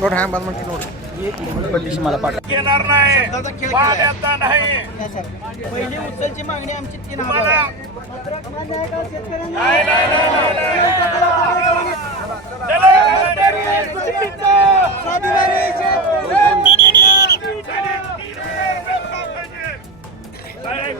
Note आहे मला म्हणते नोट. बत्तीस मला पाठवा. येणार नाही. पहिली उचलची मागणी आमची तीन तुम्हाला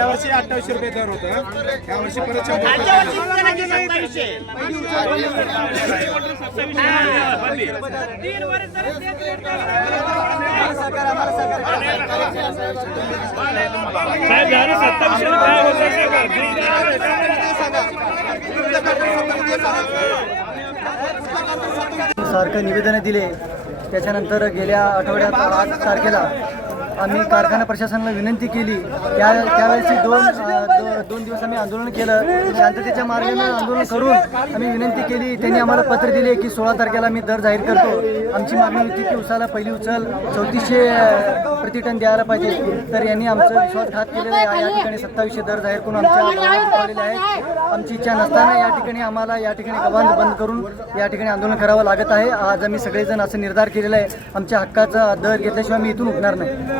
गेल्या वर्षी अठ्ठावीसशे रुपये दर होतं. या वर्षी परत सारखं निवेदनं दिले. त्याच्यानंतर गेल्या आठवड्यात आठ तारखेला आम्ही कारखाना प्रशासनाला विनंती केली. त्या त्यावेळेस दोन दो- दोन दिवस आम्ही आंदोलन केलं. शांततेच्या मार्गाने आंदोलन करून आम्ही विनंती केली. त्यांनी आम्हाला पत्र दिले की सोळा तारखेला मी दर जाहीर करतो. आमची मागणी होती की उसाला पहिली उचल चौतीसशे प्रतिटन द्यायला पाहिजे. तर यांनी आमचं विश्वासघात केलेला आहे. या ठिकाणी सत्तावीसशे दर जाहीर करून आमच्या मागण्या आहेत. आमची इच्छा नसताना या ठिकाणी आम्हाला या ठिकाणी कबांध बंद करून या ठिकाणी आंदोलन करावं लागत आहे. आज आम्ही सगळेजण असं निर्धार केलेला आहे. आमच्या हक्काचा दर घेतल्याशिवाय मी इथून उठणार नाही.